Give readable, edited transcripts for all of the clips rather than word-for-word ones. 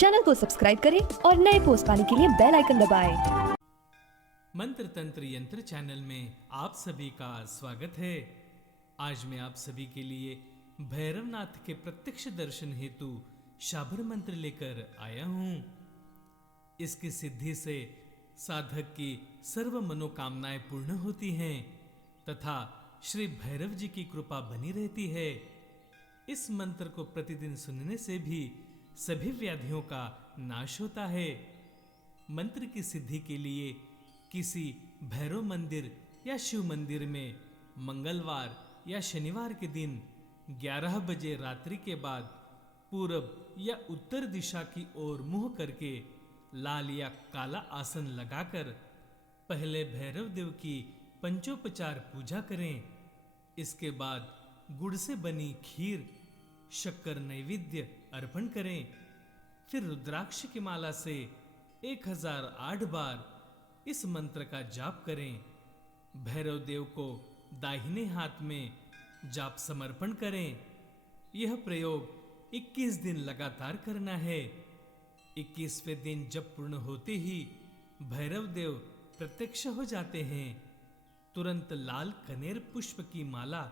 Channel को subscribe करें और नए पोस्ट पाने के लिए बेल आइकन दबाएं। मंत्र तंत्र यंत्र चैनल में आप सभी का स्वागत है। आज मैं आप सभी के लिए भैरवनाथ के प्रत्यक्ष दर्शन हेतु शाबर मंत्र लेकर आया हूं। इसकी सिद्धि से साधक की सर्व मनोकामनाएं पूर्ण होती हैं तथा श्री भैरव जी की कृपा बनी रहती है। इस मंत्र को प्रतिदिन सुनने से भी सभी व्याधियों का नाश होता है। मंत्र की सिद्धि के लिए किसी भैरव मंदिर या शिव मंदिर में मंगलवार या शनिवार के दिन 11 बजे रात्रि के बाद पूरब या उत्तर दिशा की ओर मुंह करके लाल या काला आसन लगाकर पहले भैरव देव की पंचोपचार पूजा करें। इसके बाद गुड़ से बनी खीर, शक्कर नैवेद्य अर्पण करें। फिर रुद्राक्ष की माला से 1008 बार इस मंत्र का जाप करें। भैरव देव को दाहिने हाथ में जाप समर्पण करें। यह प्रयोग 21 दिन लगातार करना है। 21वें दिन जब पूर्ण होते ही भैरव देव प्रत्यक्ष हो जाते हैं। तुरंत लाल कनेर पुष्प की माला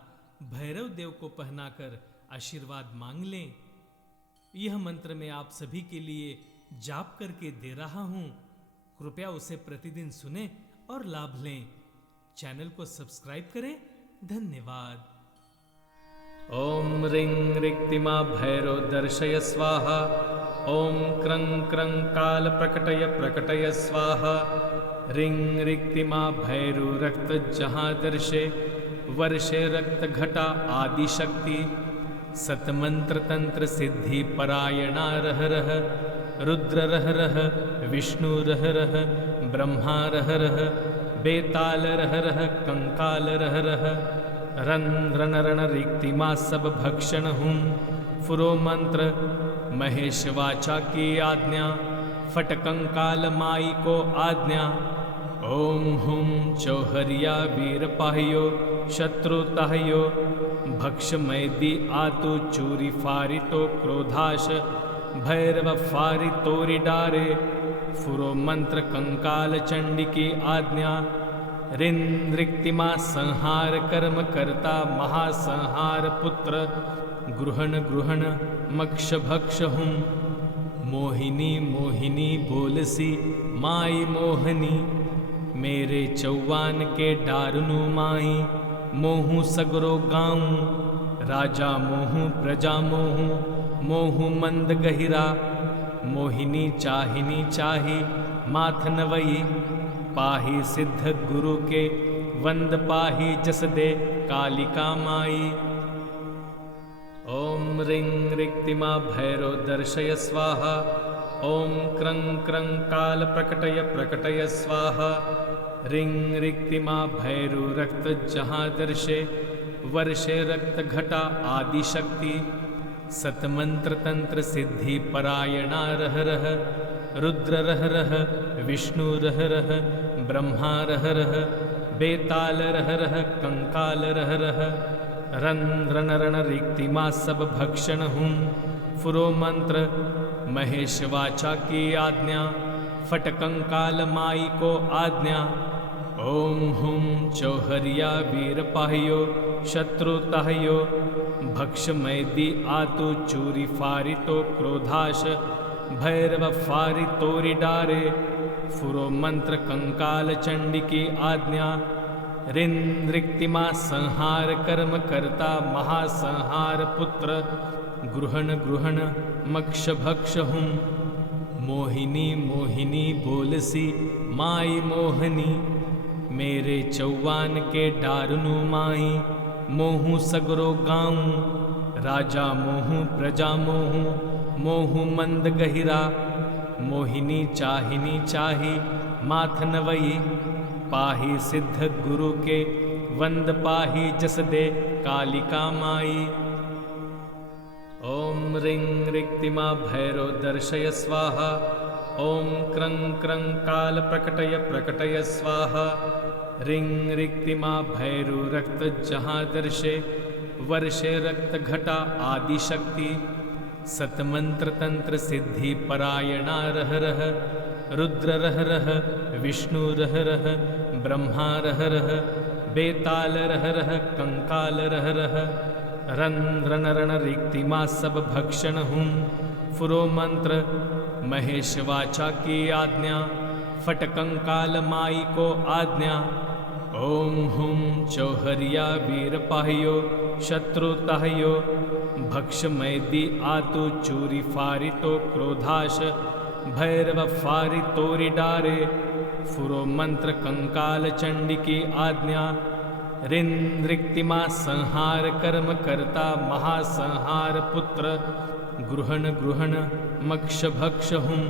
भैरव देव को पहनाकर आशीर्वाद मांग लें। यह मंत्र मैं आप सभी के लिए जाप करके दे रहा हूं। कृपया उसे प्रतिदिन सुने और लाभ लें। चैनल को सब्सक्राइब करें। धन्यवाद। ओम रिंग रिक्तिमा भैरव दर्शय स्वाहा। ओम क्रं क्रं काल प्रकटय प्रकटय स्वाहा। रिंग रिक्तिमा भैरव रक्त जहां दर्शे वर्षे रक्त घटा आदि शक्ति। सतमंत्र तंत्र सिद्धि परायणा रह रह। रुद्र रह रह, विष्णु रह रह, ब्रह्मा रह रह, बेताल रह रह, कंकाल रह रह। रन रण रिक्तिमा सब भक्षण हूँ। फुरो मंत्र महेश वाचा की आज्ञा। फट कंकाल माई को आज्ञा। ओम हुम चौहरिया वीर पाह्यो शत्रु ताह्यो। भक्ष मैदी आतु चूरी फारितो क्रोधाश। भैरव फारि तोरी डारे। फुरो मंत्र कंकाल चंडी की आज्ञा। रिक्तिमा संहार कर्म करता महासंहार पुत्र। गृहण गृहण मक्ष भक्ष हूँ। मोहिनी मोहिनी बोलसी माई मोहनी। मेरे चौवान के डारनु माई। मोहू सगरो गाऊं। राजा मोहू प्रजा मोहू। मोहू मंद गहिरा। मोहिनी चाहिनी चाही माथ नवई। पाही सिद्ध गुरु के वंद पाही जस दे कालिका माई। ओम रिंग रिक्तिमा भैरव दर्शय स्वाहा। ओम क्रं क्रं काल प्रकटय प्रकटय स्वाहा। रिंग रिक्तिमा भैरव रक्त जहां दर्शे वर्षे रक्त घटा आदि शक्ति। सतमंत्र तंत्र सिद्धि परायणा रह रह। रुद्र रह रह, विष्णु रह रह, ब्रह्मा रह रह, बेताल रह रह, कंकाल रह रह। रन रण रिक्तिमा सब भक्षण हूँ। फुरो मंत्र महेश वाचा की आज्ञा। फट कंकाल माई को आज्ञा। ओम हुम चौहरिया वीर पाह्यो शत्रु ताह्यो। भक्ष मैदी आतु चूरी फारितो क्रोधाश। भैरव फारि तोरी डारे। फुरो मंत्र कंकाल चंडी की आज्ञा। रिक्तिमा संहार कर्म करता महासंहार पुत्र। गृहण गृहण मक्ष भक्ष हूँ। मोहिनी मोहिनी बोलसी माई मोहनी। मेरे चौवान के डारनु माई। मोहू सगरो गाऊं। राजा मोहू प्रजा मोहू। मोहू मंद गहिरा। मोहिनी चाहिनी चाही माथ नवई। पाही सिद्ध गुरु के वंद पाही जस दे कालिका माई। ओम रिंग रिक्तिमा भैरव दर्शय स्वाहा। ओम क्रं क्रं काल प्रकटय प्रकटय स्वाहा। रिंग रिक्तिमा भैरव रक्त जहां दर्शे वर्षे रक्त घटा आदि शक्ति। सतमंत्र तंत्र सिद्धि परायणा रह रह, रुद्र रह रह, विष्णु रह रह, ब्रह्मा रह रह, बेताल रह रह, कंकाल रह रह, रन रण रिक्तिमा सब भक्षण हूँ, फुरो मंत्र महेश वाचा की आज्ञा, फट कंकाल माई को आज्ञा, ओम हुम चौहरिया वीर पाह्यो, शत्रु ताह्यो, भक्ष मैदी आतु चूरी फारितो क्रोधाश, भैरव फारि तोरी डारे, फुरो मंत्र कंकाल चंडी की आज्ञा, रिंद्रिक्तिमा संहार कर्म करता महासंहार पुत्र, गृहण गृहण मक्ष भक्ष हूँ,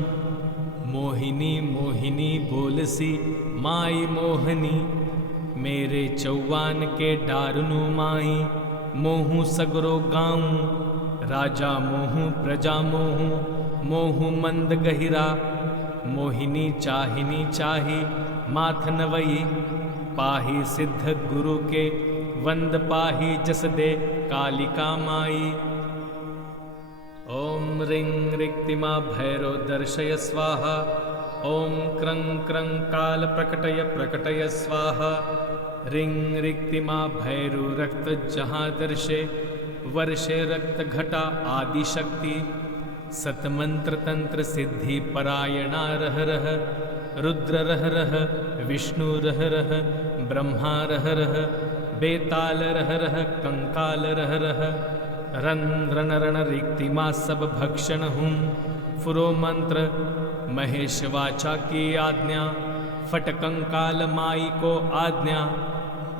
मोहिनी मोहिनी बोलसी माई मोहनी, मेरे चौवान के डारनु माई, मोहू सगरो गाऊं, राजा मोहू प्रजा मोहू, मोहू मंद गहिरा, मोहिनी चाहिनी चाही, माथ नवई, पाही सिद्ध गुरु के, वंद पाही जस दे कालिका माई। ओम रिंग रिक्तिमा भैरो दर्शय स्वाहा, ओम क्रं क्रं काल प्रकटय प्रकटय स्वाहा, रिंग रिक्तिमा भैरु रक्त जहाँ दर्शे, वर्षे रक्त घटा आदि शक्ति, सतमंत्र तंत्र सिद्धि परायणा रह रह, रुद्र रह रह, विष्णु रह रह, ब्रह्मा रह रह, बेताल रह रह, कंकाल रह रह, रन रण रिक्तिमा सब भक्षण हूँ, फुरो मंत्र महेश वाचा की आज्ञा, फट कंकाल माई को आज्ञा,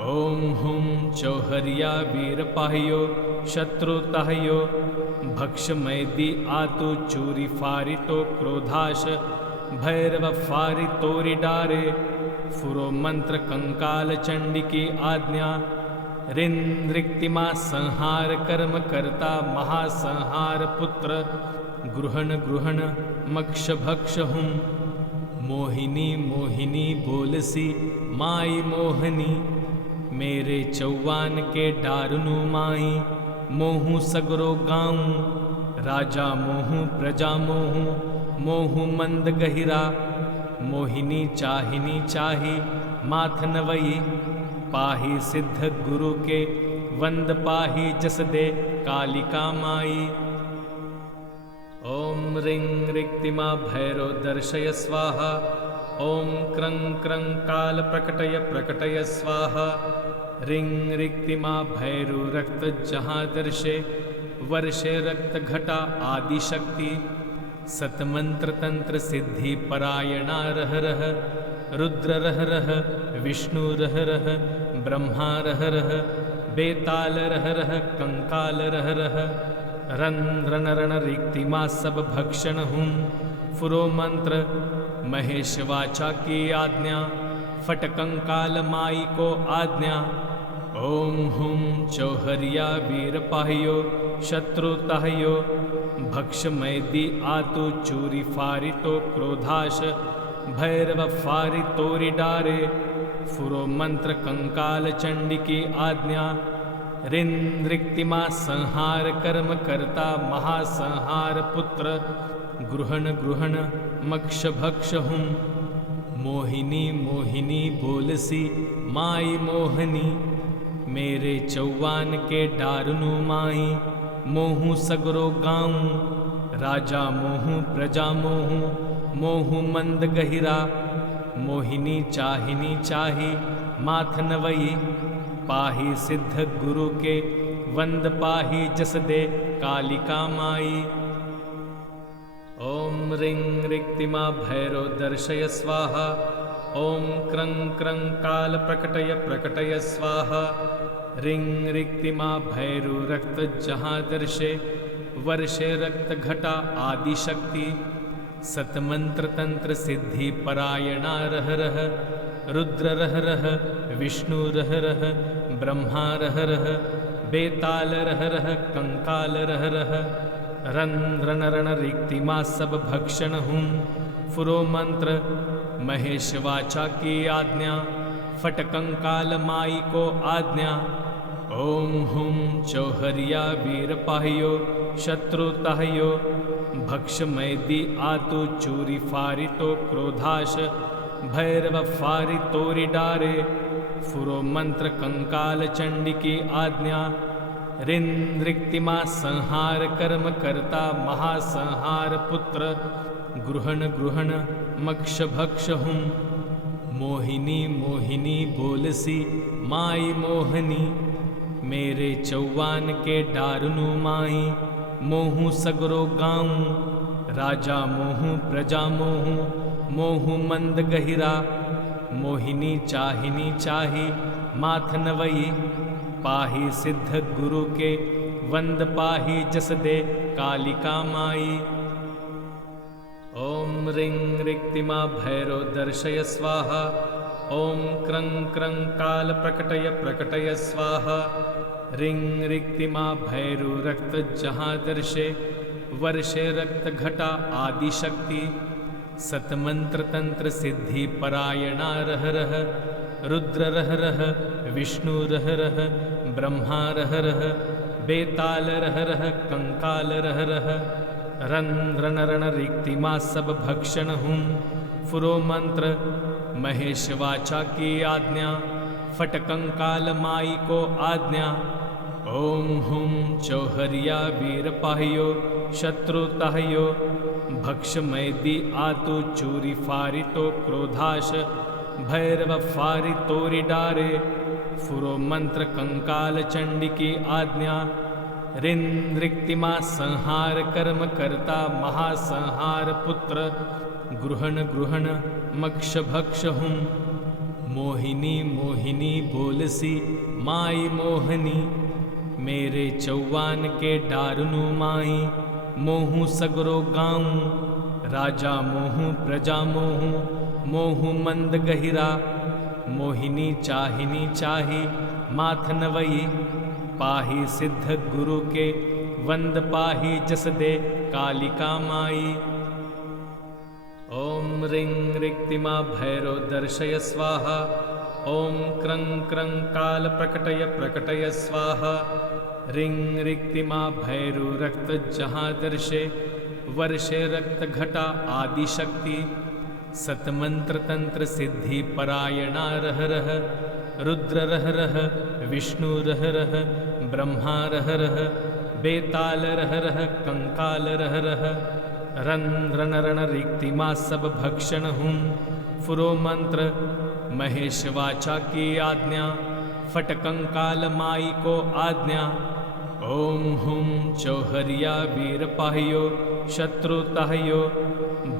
ओम हुम चौहरिया वीर पाह्यो, शत्रु ताह्यो, भक्ष मैदी आतु चूरी फारितो क्रोधाश, भैरव फारि तोरी डारे, फुरो मंत्र कंकाल चंडी की आज्ञा, रिंद्रिक्तिमा संहार कर्म करता महासंहार पुत्र, गृहण गृहण मक्ष भक्ष हूँ, मोहिनी मोहिनी बोलसी माई मोहनी, मेरे चौवान के डारनु माई, मोहू सगरो गाऊं, राजा मोहू प्रजा मोहू, मोहू मंद गहिरा, मोहिनी चाहिनी चाही, माथ नवई, पाही सिद्ध गुरु के, वंद पाही जस दे कालिका माई। ओम रिंग रिक्तिमा भैरो दर्शय स्वाहा, ओम क्रं क्रं काल प्रकटय प्रकटय स्वाहा, रिंग रिक्तिमा भैरु रक्त जहाँ दर्शे, वर्षे रक्त घटा आदि शक्ति, सतमंत्र तंत्र सिद्धि परायणा रह रह, रुद्र रह रह, विष्णु रह रह, ब्रह्मा रह रह, बेताल रह रह, कंकाल रह रह, रन रण रिक्तिमा सब भक्षण हूँ, फुरो मंत्र महेश वाचा की आज्ञा, फट कंकाल माई को आज्ञा, ओम हुम चौहरिया वीर पाह्यो, शत्रु ताह्यो, भक्ष मैदी आतु चूरी फारितो क्रोधाश, भैरव फारि तोरी डारे, फुरो मंत्र कंकाल चंडी की आज्ञा, रिंद्रिक्तिमा संहार कर्म करता महासंहार पुत्र, गृहण गृहण मक्ष भक्ष हूँ, मोहिनी मोहिनी बोलसी माई मोहनी, मेरे चौवान के डारनु माई, मोहू सगरो गाऊं, राजा मोहू प्रजा मोहू, मोहू मंद गहिरा, मोहिनी चाहिनी चाही, माथ नवई, पाही सिद्ध गुरु के, वंद पाही जस दे कालिका माई। ओम रिंग रिक्तिमा भैरो दर्शय स्वाहा, ओम क्रं क्रं काल प्रकटय प्रकटय स्वाहा, रिंग रिक्तिमा भैरु रक्त जहाँ दर्शे, वर्षे रक्त घटा आदि शक्ति, सतमंत्र तंत्र सिद्धि परायणा रह रह, रुद्र रह रह, विष्णु रह रह, ब्रह्मा रह रह, बेताल रह रह, कंकाल रह रह, रन रण रिक्तिमा सब भक्षण हूँ, फुरो मंत्र महेश वाचा की आज्ञा, फट कंकाल माई को आज्ञा, ओम हुम चौहरिया वीर पाहियो शत्रुताह्यो भक्ष मैदी आतु चूरी फारितो क्रोधाश भैरव फारि तोरि डारे फुरो मंत्र कंकाल चंडी की आज्ञा रिंद्रिक्तिमा संहार कर्म करता महासंहार पुत्र गृहण गृहण मक्ष भक्ष हूँ मोहिनी मोहिनी बोलसी माई मोहनी मेरे चौवान के डारनु माई मोहू सगरो गाऊं राजा मोहू प्रजा मोहू मोहू मंद गहिरा मोहिनी चाहिनी चाही माथ नवई पाही सिद्ध गुरु के वंद पाही जस दे कालिका माई ओम रिंग रिक्तिमा भैरो दर्शय स्वाहा ओम क्रं क्रं काल प्रकटय प्रकटय स्वाहा रिंग रिक्तिमा भैरु रक्त जहाँ दर्शे वर्षे रक्त घटा आदि शक्ति सतमंत्र तंत्र सिद्धि परायणा रह रह रुद्र रह रह विष्णु रह रह ब्रह्मा रह रह बेताल रह रह कंकाल रह रह रन रण रण रिक्तिमा सब भक्षण हूँ फुरो मंत्र महेश वाचा की आज्ञा फट कंकाल माई को आज्ञा ओम हुम चौहरिया वीर पाहियो शत्रुताह्यो भक्ष मैदी आतु चूरी फारितो क्रोधाश भैरव फारि तोरि डारे फुरो मंत्र कंकाल चंडी की आज्ञा रिंद्रिक्तिमा संहार कर्म करता महासंहार पुत्र गृहण गृहण मक्ष भक्ष हूँ मोहिनी मोहिनी बोलसी माई मोहनी मेरे चौवान के डारनु माई मोहू सगरो गाऊं राजा मोहू प्रजा मोहू मोहू मंद गहिरा मोहिनी चाहिनी चाही माथ नवई पाही सिद्ध गुरु के वंद पाही जस दे कालिका माई ओम रिंग रिक्तिमा भैरो दर्शय स्वाहा ओम क्रं क्रं काल प्रकटय प्रकटय स्वाहा रिंग रिक्तिमा भैरु रक्त जहाँ दर्शे वर्षे रक्त घटा आदि शक्ति सतमंत्र तंत्र सिद्धि परायणा रह रह रुद्र रह रह विष्णु रह रह ब्रह्मा रह रह बेताल रह रह कंकाल रह रह रन रण रण रिक्तिमा सब भक्षण हूँ फुरो मंत्र महेश वाचा की आज्ञा फट कंकाल माई को आज्ञा ओम हुम चौहरिया वीर पाहियो शत्रुताह्यो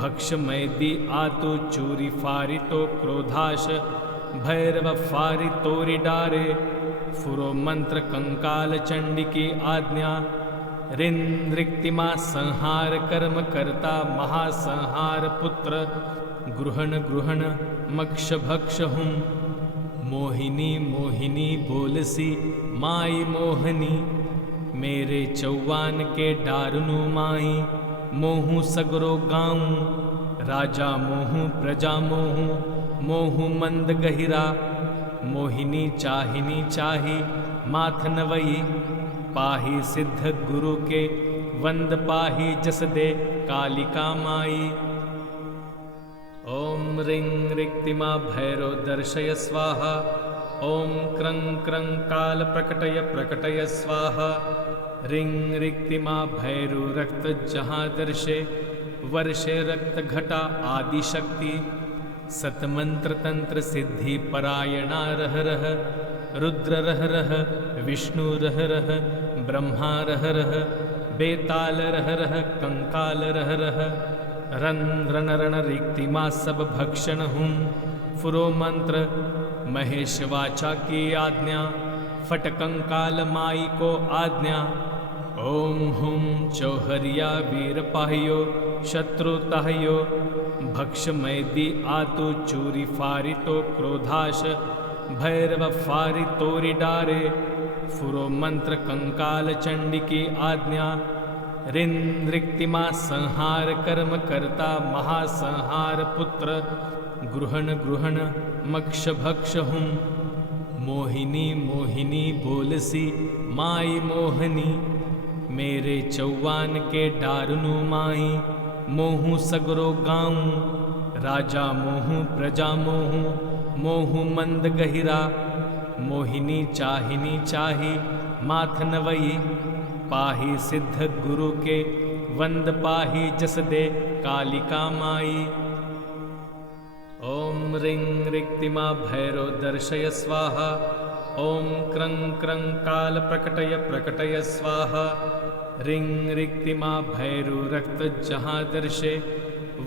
भक्ष मैदी आतु चूरी फारितो क्रोधाश भैरव फारि तोरि डारे फुरो मंत्र कंकाल चंडी की आज्ञा रिंद्रिक्तिमा संहार कर्म करता महासंहार पुत्र गृहण गृहण मक्ष भक्ष हूँ मोहिनी मोहिनी बोलसी माई मोहनी मेरे चौवान के डारनु माई मोहू सगरो गाऊं राजा मोहू प्रजा मोहू मोहू मंद गहिरा मोहिनी चाहिनी चाही माथ नवई पाही सिद्ध गुरु के वंद पाही जस दे कालिका माई ओम रिंग रिक्तिमा भैरो दर्शय स्वाहा ओम क्रं क्रं काल प्रकटय प्रकटय स्वाहा रिंग रिक्तिमा भैरु रक्त जहाँ दर्शे वर्षे रक्त घटा आदि शक्ति सतमंत्र तंत्र सिद्धि परायणा रह रह रुद्र रह रह विष्णु रह रह ब्रह्मा रह रह बेताल रह रह कंकाल रह रह रन रण रण रिक्तिमा सब भक्षण हूँ फुरो मंत्र महेश वाचा की आज्ञा फट कंकाल माई को आज्ञा ओम हुम चौहरिया वीर पाहियो शत्रुताह्यो भक्ष मैदी आतु चूरी फारितो क्रोधाश भैरव फारि तोरि डारे फुरो मंत्र कंकाल चंडी की आज्ञा रिंद्रिक्तिमा संहार कर्म करता महासंहार पुत्र गृहण गृहण मक्ष भक्ष हूँ मोहिनी मोहिनी बोलसी माई मोहनी, मेरे चौवान के डारनु माही, मोहू सगरो गाऊं, राजा मोहू प्रजा मोहू, मोहू मंद गहिरा, मोहिनी चाहिनी चाही, माथ नवई, पाही सिद्ध गुरु के, वंद पाही जस दे कालिका माई। ओम रिंग रिक्तिमा भैरो दर्शय स्वाहा, ओम क्रं क्रं काल प्रकटय प्रकटय स्वाहा, रिंग रिक्तिमा भैरु रक्त जहाँ दर्शे,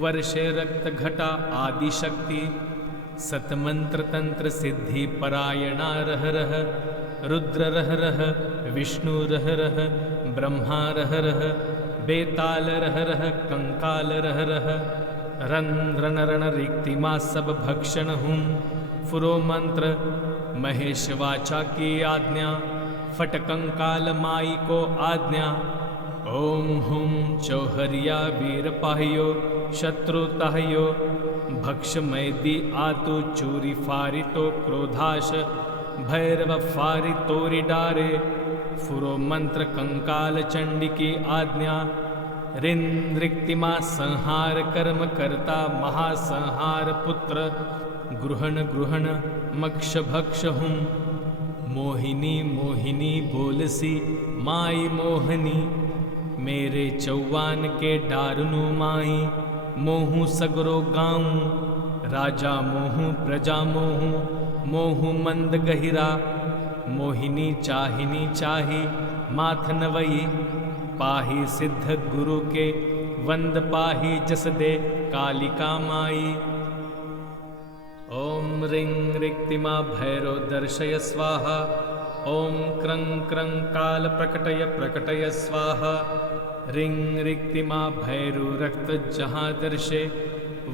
वर्षे रक्त घटा आदि शक्ति, सतमंत्र तंत्र सिद्धि परायणा रह रह, रुद्र रह रह, विष्णु रह रह, ब्रह्मा रह रह, बेताल रह रह, कंकाल रह रह, रन रण रिक्तिमा सब भक्षण हूँ, फुरो मंत्र महेश वाचा की आज्ञा, फट कंकाल माई को आज्ञा, ओम हुम चौहरिया वीर पाहियो, शत्रु तहयो, भक्ष मैदी आतु चूरी फारितो क्रोधाश, भैरव फारि तोरी डारे, फुरो मंत्र कंकाल चंडी की आज्ञा, रिंद्रिक्तिमा संहार कर्म करता महासंहार पुत्र, गृहण गृहण मक्ष भक्ष हूँ, मोहिनी मोहिनी बोलसी माई मोहनी, मेरे चौवान के डारनु माही, मोहू सगरो गाऊं, राजा मोहू प्रजा मोहू, मोहू मंद गहिरा, मोहिनी चाहिनी चाही, माथ नवई, पाही सिद्ध गुरु के, वंद पाही जस दे कालिका माई। ओम रिंग रिक्तिमा भैरो दर्शय स्वाहा, ओम क्रं क्रं काल प्रकटय प्रकटय स्वाहा, रिंग रिक्तिमा भैरु रक्त जहाँ दर्शे,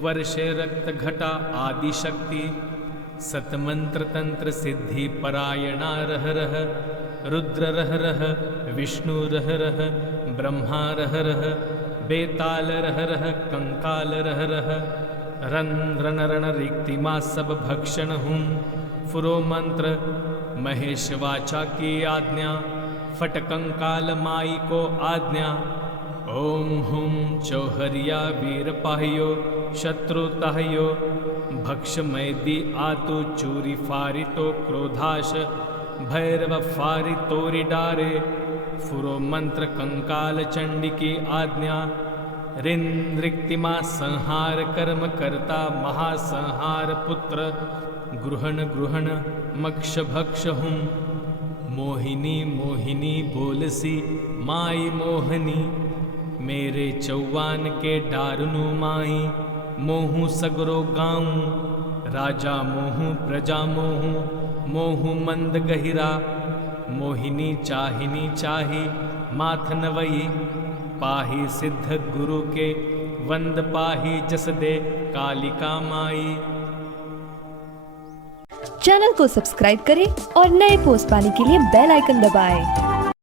वर्षे रक्त घटा आदि शक्ति, सतमंत्र तंत्र सिद्धि परायणा रह रह, रुद्र रह रह, विष्णु रह रह, ब्रह्मा रह रह, बेताल रह रह, कंकाल रह रह, रन रण रिक्तिमा सब भक्षण हूँ, फुरो मंत्र महेश वाचा की आज्ञा, फट कंकाल माई को आज्ञा, ओम हुम चौहरिया वीर पाहियो, शत्रु तहयो, भक्ष मैदी आतु चूरी फारितो क्रोधाश, भैरव फारि तोरी डारे, फुरो मंत्र कंकाल चंडी की आज्ञा, रिंद्रिक्तिमा संहार कर्म करता महासंहार पुत्र, गृहण गृहण मक्ष भक्ष हूँ, मोहिनी मोहिनी बोलसी माई मोहनी, मेरे चौवान के डारनु माही, मोहू सगरो गाऊं, राजा मोहू प्रजा मोहू, मोहू मंद गहिरा, मोहिनी चाहिनी चाही, माथ नवई, पाही सिद्ध गुरु के, वंद पाही जस दे कालिका माई। चैनल को सब्सक्राइब करें और नए पोस्ट पाने के लिए बेल आइकन दबाएं।